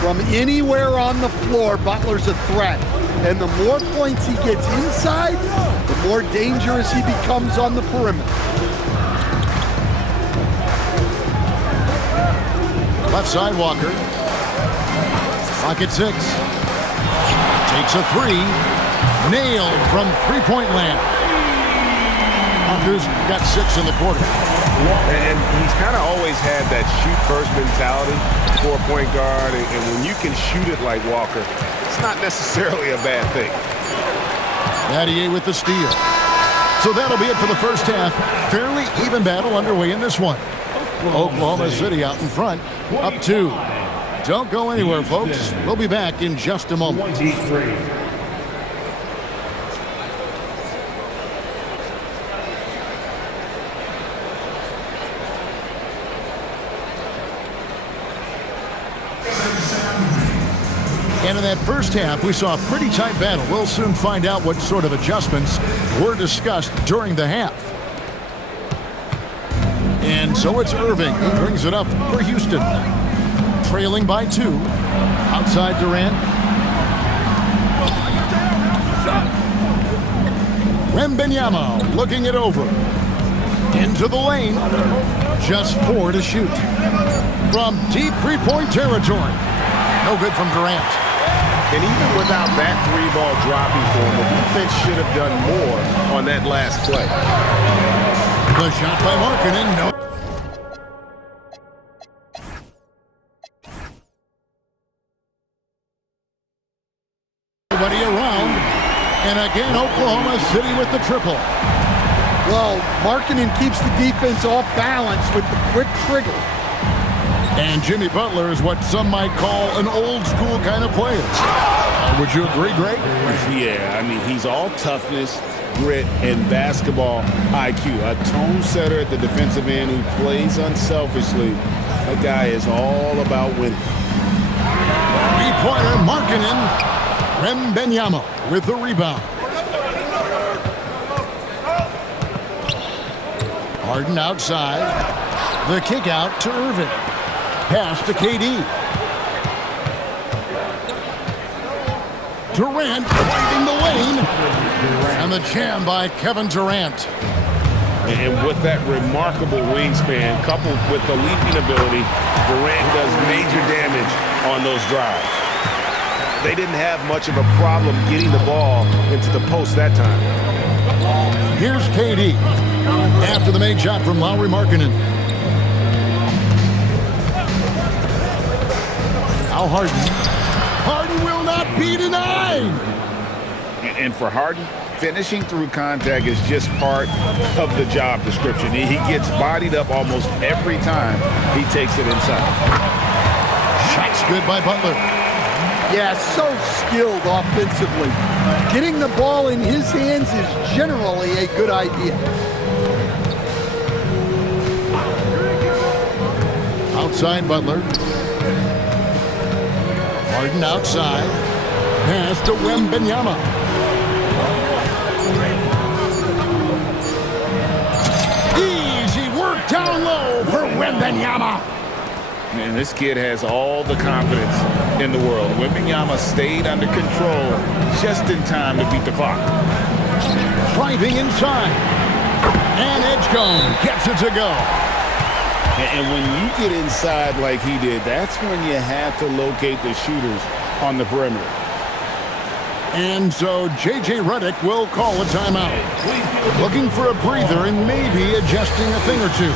From anywhere on the floor, Butler's a threat. And the more points he gets inside, the more dangerous he becomes on the perimeter. Left side, Walker. Clock at 6. Takes a three. Nailed from three-point land. Walker's got 6 in the quarter. And he's kind of always had that shoot-first mentality for a point guard. And when you can shoot it like Walker, it's not necessarily a bad thing. Battier with the steal. So that'll be it for the first half. Fairly even battle underway in this one. Oklahoma City out in front, up 2. Don't go anywhere, folks. We'll be back in just a moment. And in that first half, we saw a pretty tight battle. We'll soon find out what sort of adjustments were discussed during the half. And so it's Irving who brings it up for Houston. Trailing by 2. Outside Durant. Wembanyama looking it over. Into the lane. Just 4 to shoot. From deep three-point territory. No good from Durant. And even without that 3-ball dropping for him, the defense should have done more on that last play. The shot by Markkanen. No. Nobody around. And again, Oklahoma City with the triple. Well, Markkanen keeps the defense off balance with the quick trigger. And Jimmy Butler is what some might call an old-school kind of player. Would you agree, Greg? Yeah, I mean, he's all toughness, grit, and basketball IQ. A tone setter at the defensive end who plays unselfishly. That guy is all about winning. Three-pointer, Markkanen. Wembanyama with the rebound. Harden outside. The kick out to Irving. Pass to KD. Durant finding the lane. And the jam by Kevin Durant. And with that remarkable wingspan, coupled with the leaping ability, Durant does major damage on those drives. They didn't have much of a problem getting the ball into the post that time. Here's KD. After the made shot from Lauri Markkanen. Now Harden. Harden will not be denied. And for Harden, finishing through contact is just part of the job description. He gets bodied up almost every time he takes it inside. Shots good by Butler. Yeah, so skilled offensively. Getting the ball in his hands is generally a good idea. Outside Butler. Harden outside. Pass to Wembanyama. Easy work down low for Wembanyama. Man, this kid has all the confidence in the world. Wembanyama stayed under control just in time to beat the clock. Driving inside. And Edgecombe gets it to go. And when you get inside like he did, that's when you have to locate the shooters on the perimeter. And so J.J. Redick will call a timeout. Looking for a breather and maybe adjusting a thing or two.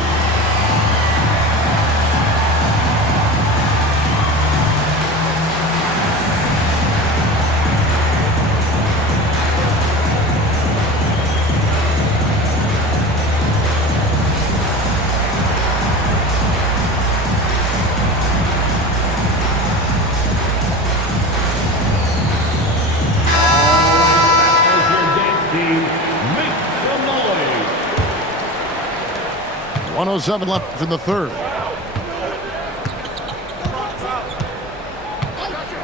.07 left in the third.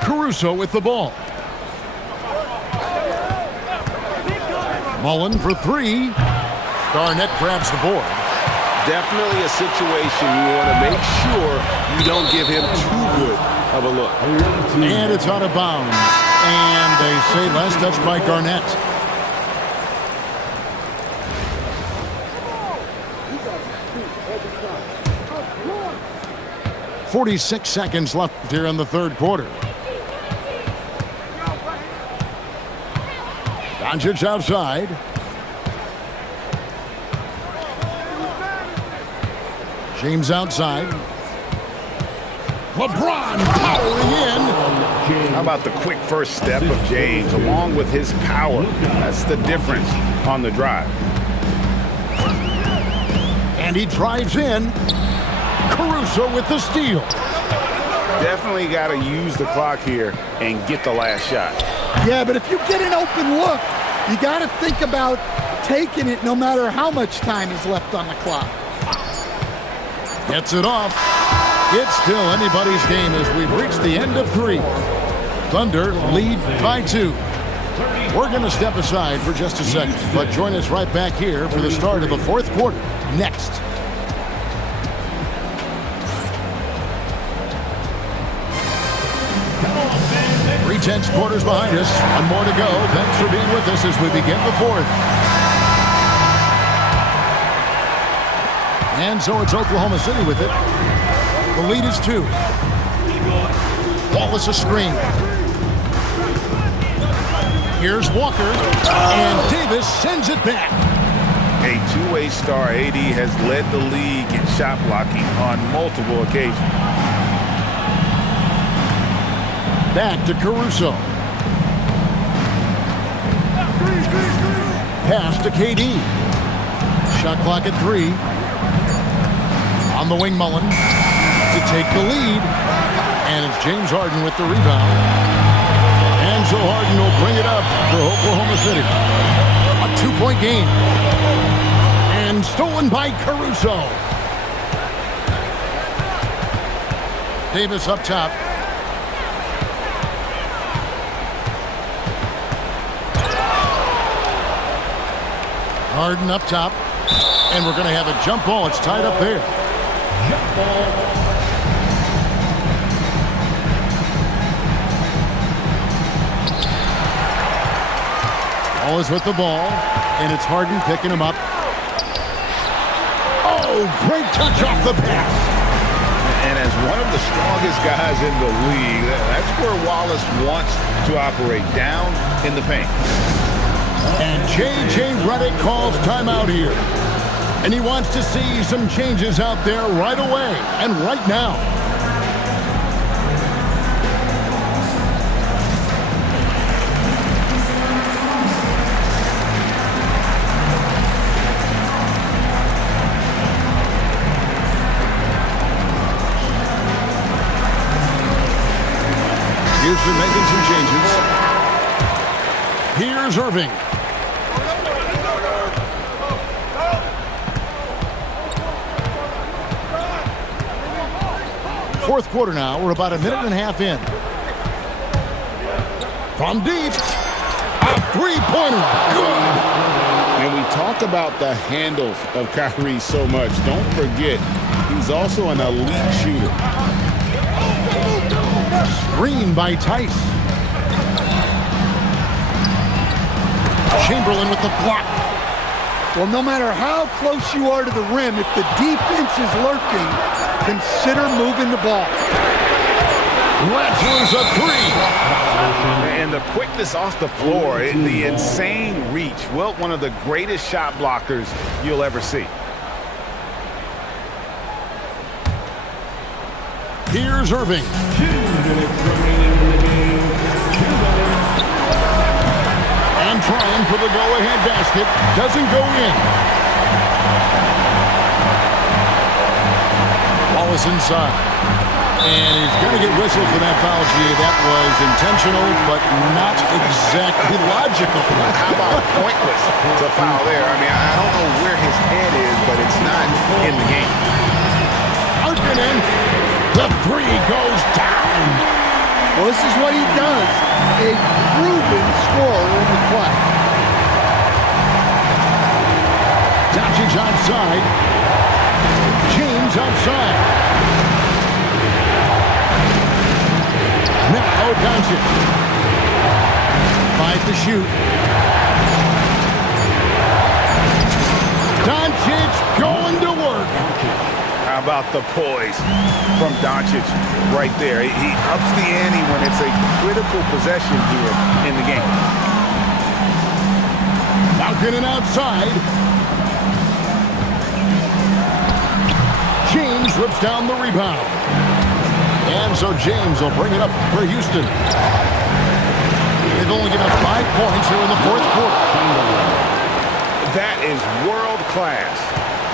Caruso with the ball. Mullen for 3. Garnett grabs the board. definitely a situation you want to make sure you don't give him too good of a look. And it's out of bounds. And they say last touch by Garnett. .46 seconds left here in the third quarter. Doncic outside. James outside. LeBron powering in. How about the quick first step of James along with his power? That's the difference on the drive. And he drives in. Caruso with the steal. Definitely got to use the clock here and get the last shot. Yeah, but if you get an open look, you got to think about taking it no matter how much time is left on the clock. Gets it off. It's still anybody's game as we've reached the end of 3. Thunder lead by 2. We're going to step aside for just a second, but join us right back here for the start of the fourth quarter next. 3/10 quarters behind us. One more to go. Thanks for being with us as we begin the fourth. And so it's Oklahoma City with it. The lead is 2. Wallace a screen. Here's Walker. And Davis sends it back. A two-way star, AD has led the league in shot blocking on multiple occasions. Back to Caruso. Pass to KD. Shot clock at 3. On the wing, Mullen to take the lead. And it's James Harden with the rebound. And so Harden will bring it up for Oklahoma City. A 2-point game. And stolen by Caruso. Davis up top. Harden up top. And we're going to have a jump ball. It's tied up there. Jump ball. Ball is with the ball. And it's Harden picking him up. Oh, great touch off the pass. And as one of the strongest guys in the league, that's where Wallace wants to operate, down in the paint. And J.J. Redick calls timeout here. And he wants to see some changes out there right away and right now. Houston making some changes. Here's Irving. Fourth quarter now. We're about a minute and a half in. From deep. A three-pointer. Good. And we talk about the handles of Kyrie so much. Don't forget, he's also an elite shooter. Screen by Tice. Chamberlain with the block. Well, no matter how close you are to the rim, if the defense is lurking, consider moving the ball. Let's a 3. And the quickness off the floor, the insane reach. Wilt, one of the greatest shot blockers you'll ever see. Here's Irving. 2 minutes remaining in the game. 2 minutes. And trying for the go-ahead basket. Doesn't go in. Wallace inside. And he's going to get whistled for that foul, G. That was intentional, but not exactly logical. How about pointless to foul there? I mean, I don't know where his head is, but it's not in the game. Harden. The 3 goes down. Well, this is what he does. A proven scorer in the clutch. Doncic outside. James outside. Now Doncic. 5 to shoot. Doncic going to work. How about the poise from Doncic right there? He ups the ante when it's a critical possession here in the game. Now getting outside. James rips down the rebound. And so James will bring it up for Houston. They've only given up 5 points here in the fourth quarter. That is world class.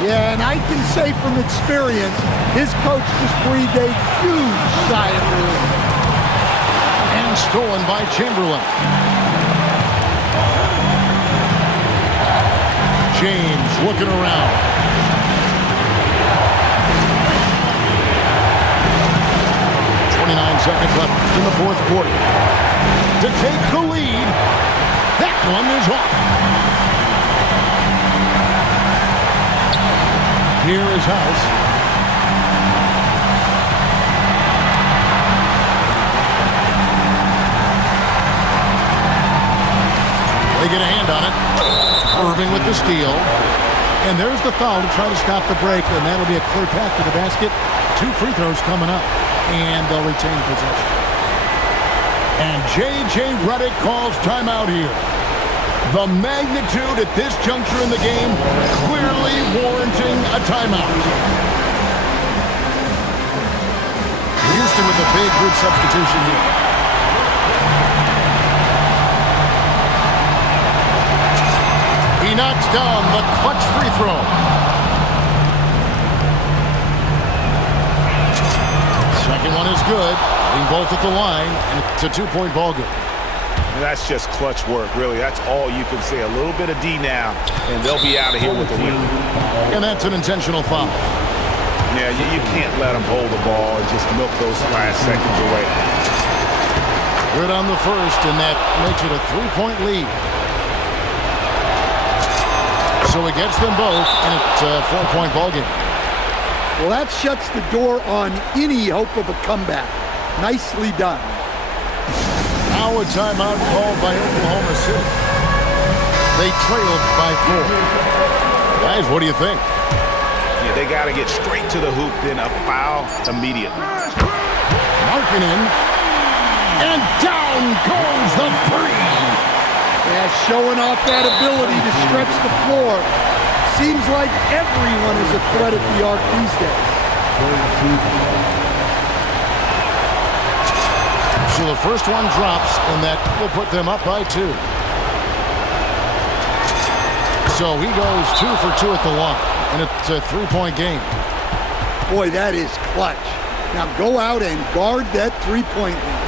Yeah, and I can say from experience, his coach just breathed a huge sigh of relief. And stolen by Chamberlain. James looking around. 29 seconds left in the fourth quarter. To take the lead. That one is off. Here is House. They get a hand on it. Irving with the steal. And there's the foul to try to stop the break, and that'll be a clear path to the basket. 2 free throws coming up, and they'll retain possession. And J.J. Redick calls timeout here. The magnitude at this juncture in the game clearly warranting a timeout. Houston with a big group substitution here. He knocks down the clutch free throw. Second one is good. Hitting both at the line, and it's a 2-point ball game. That's just clutch work, really. That's all you can say. A little bit of D now, and they'll be out of here with the win. And that's an intentional foul. Yeah, you can't let them hold the ball and just milk those last seconds away. Good on the first, and that makes it a 3-point lead. So he gets them both, and it's a 4-point ball game. Well, that shuts the door on any hope of a comeback. Nicely done. Now a timeout called by Oklahoma City. They trailed by 4. Guys, what do you think? Yeah, they got to get straight to the hoop, then a foul immediately. Markkanen. And down goes the 3. Yeah, showing off that ability to stretch the floor. Seems like everyone is a threat at the arc these days. So the first one drops, and that will put them up by 2. So he goes 2 for 2 at the line, and it's a 3-point game. Boy, that is clutch. Now go out and guard that 3-point line.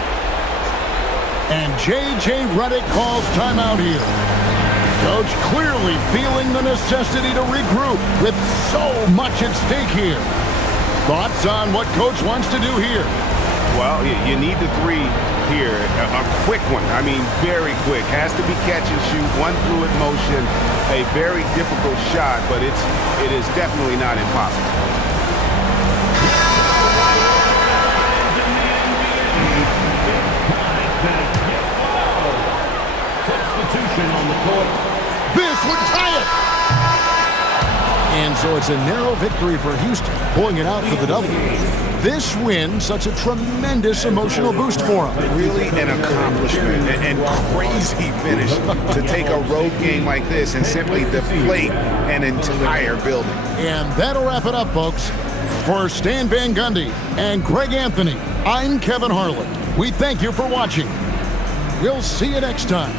And J.J. Redick calls timeout here. Coach clearly feeling the necessity to regroup with so much at stake here. Thoughts on what Coach wants to do here? Well, you need the 3 here, a quick one. I mean, very quick. Has to be catch and shoot, one fluid motion, a very difficult shot, but it is definitely not impossible. Substitution on the court. This would tie it. And so it's a narrow victory for Houston, pulling it out for the W. This win, such a tremendous emotional boost for them. Really an accomplishment and crazy finish to take a road game like this and simply deflate an entire building. And that'll wrap it up, folks. For Stan Van Gundy and Greg Anthony, I'm Kevin Harlan. We thank you for watching. We'll see you next time.